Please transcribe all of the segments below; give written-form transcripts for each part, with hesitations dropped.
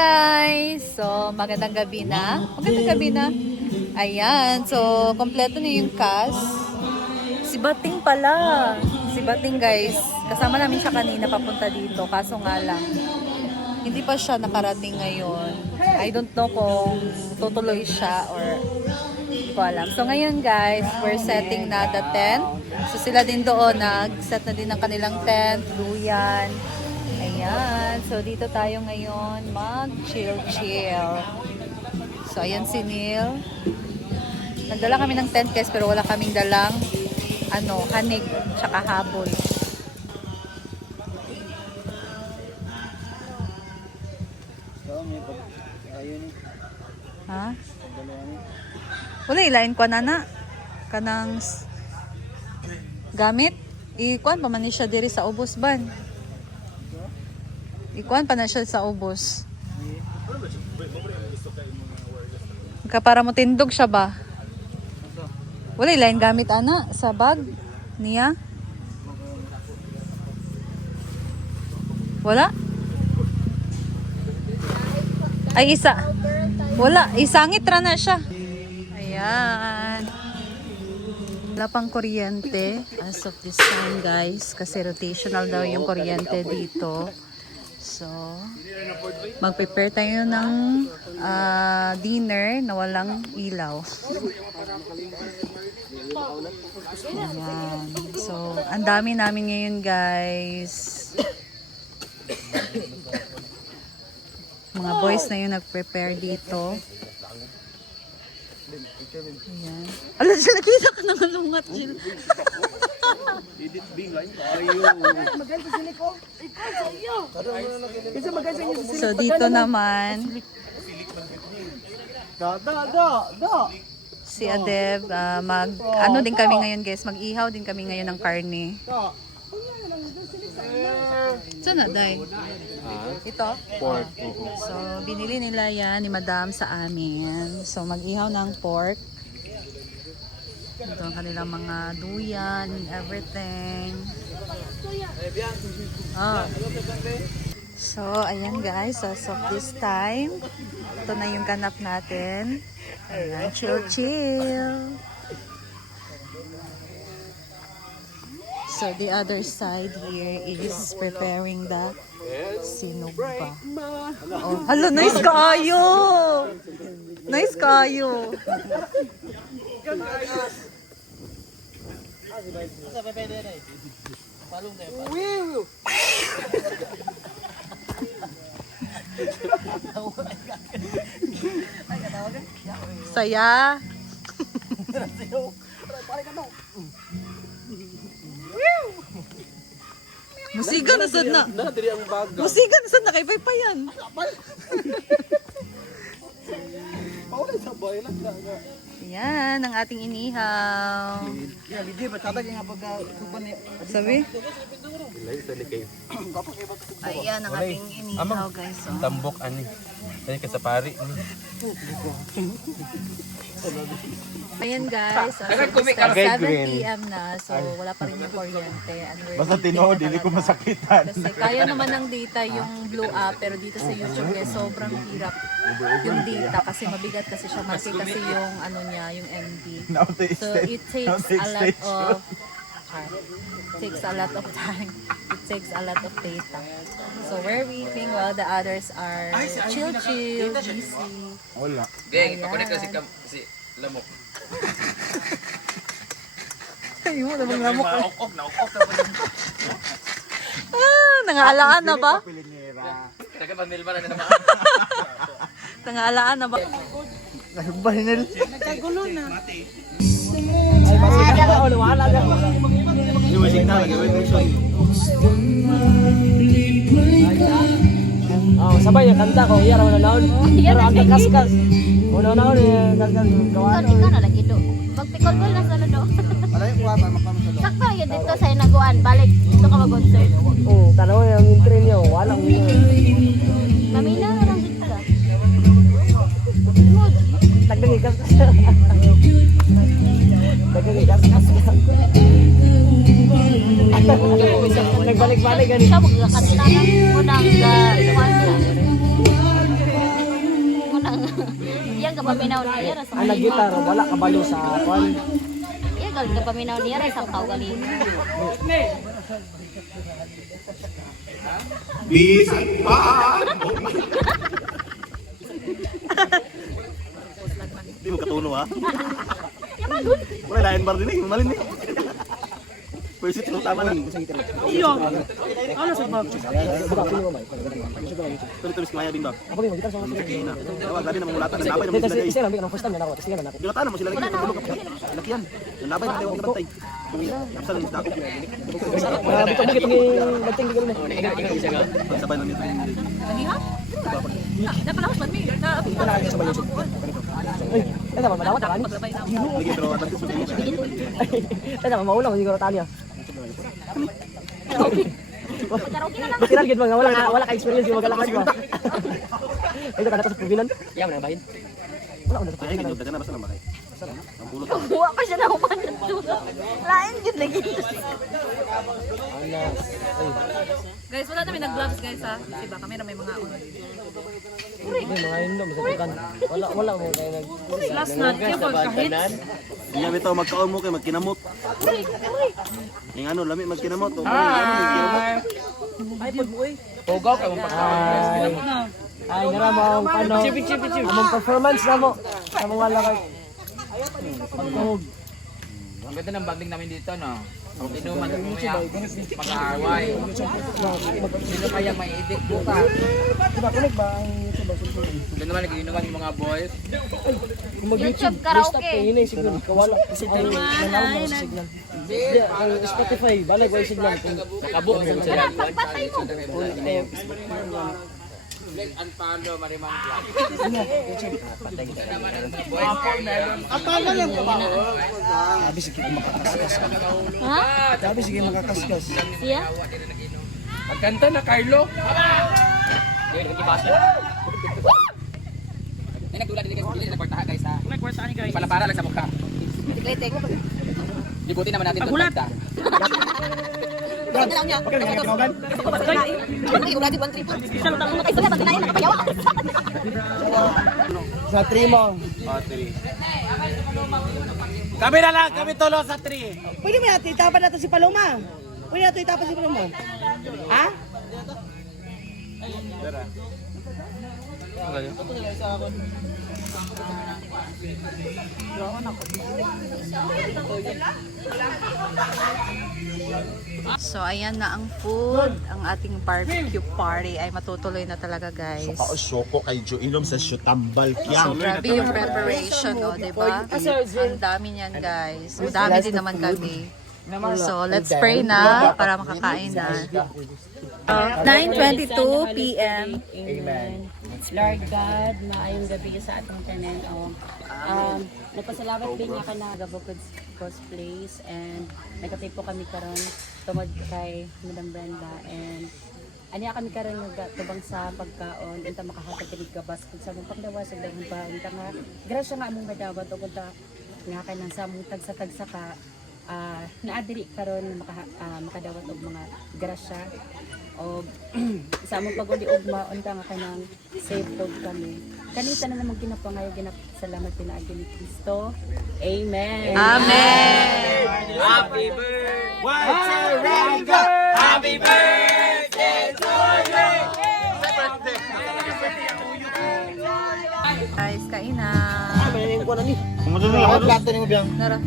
guys! So, magandang gabi na. Magandang gabi na. Ayan. So, kompleto na yung cast. Si Bating pala. Si Bating guys. Kasama namin siya kanina papunta dito. Kaso nga lang, hindi pa siya nakarating ngayon. I don't know kung tutuloy siya or hindi ko alam. So, ngayon guys, we're setting na the tent. So, sila din doon. Nag-set na din ng kanilang tent. Duyan. Ayan. So, dito tayo ngayon mag-chill-chill. So, ayan si Neil. Nagdala kami ng tent guys, pero wala kaming dalang hanig, tsaka habol. Ha? Wala, ilain ko na. Kanang gamit. Ikuan pa man siya diri sa ubos ban. Ikuan pa na siya sa ubos. Para mo tindog siya ba? Wala ilain gamit ana sa bag niya. Wala? Ay isa. Wala, isangit ra na siya. Ayan. Wala pang kuryente as of this time guys kasi rotational daw yung kuryente dito. So, mag-prepare tayo ng dinner na walang ilaw. Ayan. So, ang dami namin ngayon guys. Mga boys na yung nag-prepare dito. Ayan. Alam siya, nakita ka ng alungat, Jill. So, dito naman si Adeb, din kami ngayon guys, mag-ihaw din kami ngayon ng karne. Saan na, Day? Ito? Pork. So, binili nila yan ni Madam sa amin. So, mag-ihaw ng pork. Ito ang kanilang mga duyan and everything. So, ayan guys. As of this time, ito na yung ganap natin. Ayan, chill. So, the other side here is preparing the sinugba. Oh, hala, nice kaayo! Nice kaayo! Saya! Musiga na sad na. Musiga na sad na kay Paypayan. Yan ang ating inihaw. Sabi? Ayan ang ating inihaw guys. Tambok ani. Kaya ka sa pari ni. Ayan guys, 7 PM na, so wala pa rin yung kuryente. Basta tinood, hindi ko masakitan. Kasi kaya naman ng data yung Blue app, pero dito sa YouTube guys, sobrang hirap yung data kasi mabigat kasi siya, malaki kasi yung yung MB. So it takes a lot of time. It takes a lot of data. So we're waiting while the others are chill, busy. Wala. Geng, pakunik kasi si lamok. Ay mo, namang lamok. Naukok na Nangaalaan na ba? Taga Manilba na naman. Nangaalaan na ba? Nagbahinil. Nagkagulo na. Ay, masika ka. Wala ka. Iwisig na. Sabay yung kanta ko, iya naman na naon. Pero ang kaskas. Una-una yung kaskas. Sorry ka na lagi do. Magpikol-kol na sa lado. Wala yung kuha pa. Makamasalo. Sakto yun dito sa inaguan. Balik. Dito ka mag-concert. Tanaw yung intrin nyo. Walang Mamila na lang dito ka. tagdagi kaskas. Tagdagi kaskas. Nagbalik-balik ganun. Siya magkakanta ng unang kwan. ka paminaw niya ra sa Ang nag-gitar, wala kabalo sa kwan. Iya galing ka paminaw niya ra isang tao galing. Bisan pa. Di mo katuno ha? Wala lain bar din eh, malin eh. Pwede siya tama na. Iyo. Ano sa bag? Buka pili mo ba? Tulis kumaya din ba? Ako yung gitar sa mga. Tawag dali na mangulatan. Labay na mo Dito sila si dahil. lang ang first time na ako. Testingan na ako. Dilatan na mo sila lagi. Lakian. Labay na tayo bantay. Kapsal ng dako. Bito mo gitong bagting di mo. Sabay lang nito. Ay, ito ba madawat ka ni? Lagi pero atas ko din. Ito ba maulang siguro tali ah. Karaoke na lang. Basiran gid mga wala ka experience yung magalakad ba. Ito kada sa probinan. Iya man bahin. Wala ko na sa Ay, gid dagan na basta na makay. Ang pulot. Buwa pa siya na upan dito. Lain gid lagi. Guys, wala namin nag-gloves guys ha. Diba kami na may mga Hindi mga inom sa tukan. Wala mo kay nag. last na kaya pagkahit. Iya bitaw magkaon mo kay magkinamot. Yung ano lami magkinamot. Magkinamot. Ay pud mo oy. Pugaw ka mong pagkakas. Ay nara mo ang ano. Among performance na mo. Sa mga lakad. Pagtawag. Ang ganda ng banding namin dito, no? Inuman mo yan, mag-aaway. Sino kaya may edit bukas? Diba connect ba ang YouTube? Doon naman nag-inuman yung mga boys. Kung mag-YouTube, YouTube karaoke. restart kayo, yun eh, signal. Kawala. Kasi tayo, nanaw mo sa signal. Yeah, ang Spotify, balay ko yung signal. Nakabuk mo sila. Pagpatay mo. Click and follow, Marimang Vlog. Sabi sige makakaskas. Ha? Sabi sige makakaskas. Siya? Magkanta na, Carlo. Ay, nagtula din kayo. Dili na kwartaha guys ha. Kwartaha ni guys. Palapara lang sa mukha. Tek. Libutin naman natin itong kanta. Ano lang niya? Ay, ulat 1 trip. Ay, sala pag kinain nakapayawa. Sa trimo. Kami na lang, kami tulo sa 3. Pwede mo natin itapan natin si Paloma. Pwede natin itapan si Paloma. Ha? So, ayan na ang food. Ang ating barbecue party ay matutuloy na talaga, guys. Kaosoko kay Jo inom sa tambal So, kya. grabe yung preparation, o, diba? Ang dami niyan, guys. So, dami din naman kami. So, let's pray na para makakain na. 9:22 p.m. Amen. Lord God, maayong gabi sa atong tanan. Nagpasalamat din nga ka na gabukod place and nagkatipo kami karon tungod kay Madam Brenda and aniya kami karon tubang sa pagkaon unta makahatag kini gabas kun sa mong pagdawas ug daghan pa unta nga grasya nga among madawat ug unta nga kanang sa mong tagsa ka naadiri karon makadawat og mga grasya o sa among pag-uli ugma unta nga kanang safe food kami kanita na namang ginapangayo ginapasalamat pinaagi ni Kristo. Amen. Amen! Happy birthday! Happy birthday to you! Guys, kain na. Mainin ko na ni. Kumunta na ako. Plato ni mo biyang. Nara.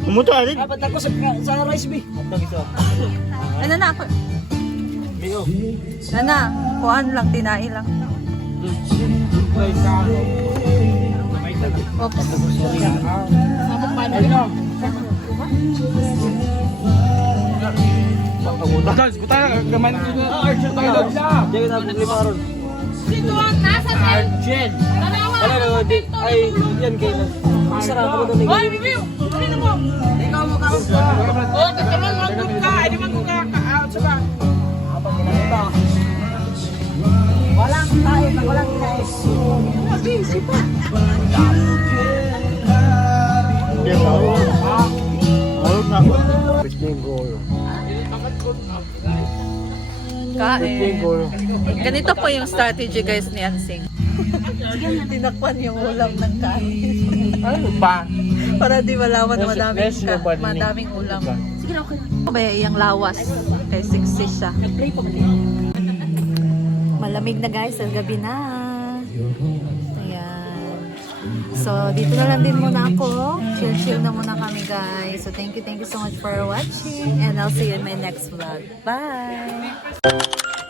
Kumunta alin. Dapat ako sa rice bee. Ano na ako? Ano na? Kuhaan lang, tinai lang. Oops. Guys, buta na. Gaman ko na. Archel tayo doon siya. Diyan na problema ron. Archel. Ano di ay yan kay na. Sara ko doon ni. Habang ginagawa. Walang tayo, walang kinain. Kain. Ganito po yung strategy guys ni Ansing. Tinakpan yung ulam ng kanin. Ano ba? Para di malaman na Yes, yes, nobody madaming ulam. Sige na, okay na. Kaya iyang lawas. Kaya sexy siya. Nag-play pa ba kayo? Malamig na guys, sa gabi na. Ayan. So, dito na lang din muna ako. Chill-chill na muna kami guys. So, thank you so much for watching. And I'll see you in my next vlog. Bye!